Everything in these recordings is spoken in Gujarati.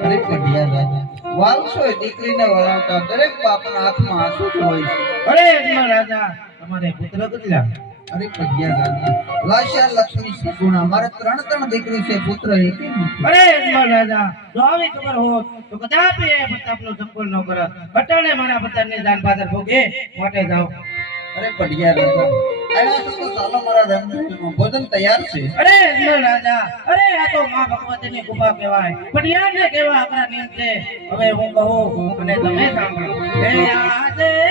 પઢિયા રાજા વાલસો દીકરીને વળાવતા દરેક બાપના હાથમાં આંસુ જ હોય છે. અરે રાજા તમારે પુત્ર કેટલા? અરે પઢિયા રાજા લાશ્યા લક્ષ્મી શ્રીગુણા મારે ત્રણ ત્રણ દીકરી છે પુત્ર એક અરે યજમાન રાજા જો આવી ખબર હોત તો કદાચ એ પ્રતાપનો સંકોચ ન કરત અટાણે મારા પતાની જાન પાદર ભોગે માટે જાઓ. અરે પઢિયા રાજા ભોજન તૈયાર છે. અરે રાજા, અરે, આ તો માં ભગવતીની કૃપા કહેવાય. પણ યાદ કેવા આપણા નિયમ હવે હું કહું અને તમે સાંભળો. આજે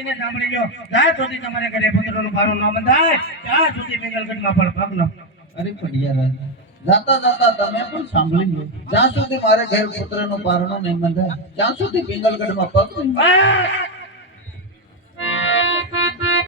ખોલીને સાંભળી લો જ્યાં સુધી તમારે ઘરે પુત્રનું ભારું ન બંધાય ત્યાં સુધી મેઘલગઢમાં પણ ભાગ ન અરે પઢિયા રાજા જાતા જાતા તમે પણ સાંભળી લો. જ્યાં સુધી મારે ઘેર પુત્રનો પારણું નહીં બંધાય ત્યાં સુધી પિંગલગઢમાં પગ નહીં